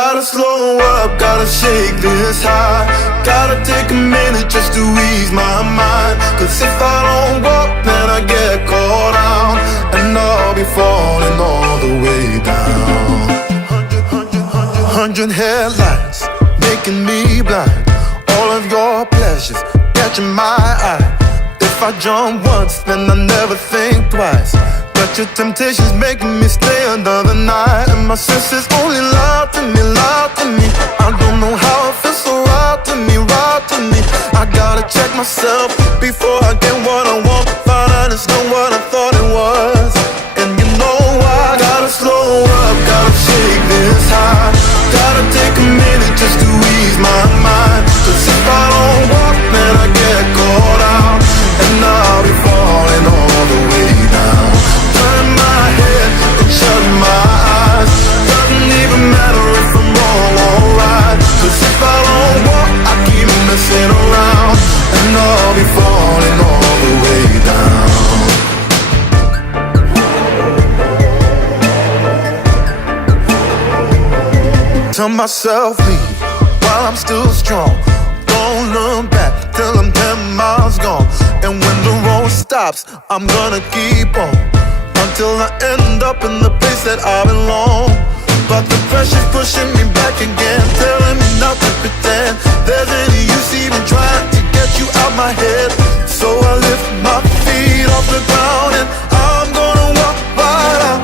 Gotta slow up, gotta shake this high. Gotta take a minute just to ease my mind. Cause if I don't walk, then I get caught out, and I'll be falling all the way down. 100 headlights making me blind. All of your pleasures catching my eye. If I jump once, then I never think twice. But your temptation's making me stay another night, and my senses only lie to me, lie to me. I don't know how it feels so right to me, right to me. I gotta check myself before I get what I want. Find out it's not what I thought it was. And you know I gotta slow up, gotta shake this high. Gotta take a minute just to ease my mind. Cause if I don't walk, then I get caught out, and I'll be falling all the way down. Turn my head and shut my eyes. Doesn't even matter if I'm wrong or right. Cause if I don't walk, I keep messing around, and I'll be falling all the way down. Tell myself leave while I'm still strong. Don't look back till I'm 10 miles gone. And when the road stops, I'm gonna keep on until I end up in the place that I belong. But the pressure's pushing me back again, telling me not to pretend there's any use even trying to get you out my head. So I lift my feet off the ground, and I'm gonna walk right out.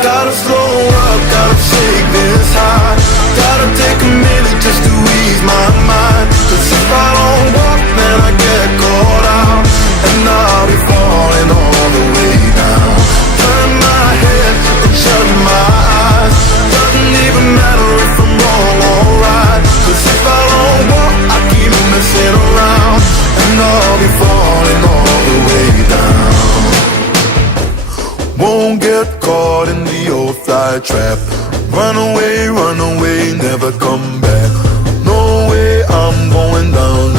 Gotta slow up, gotta shake this high. Gotta take a minute just to ease my mind. Cause if I don't walk, then I get caught out, and I'll be falling all the way down. Turn my head and shut my eyes. Doesn't even matter if I'm wrong or right. Cause if I don't walk, I keep messing around, and I'll be falling all the way down. Won't get caught in the old fly trap. Run away, never come back. No way, I'm going down.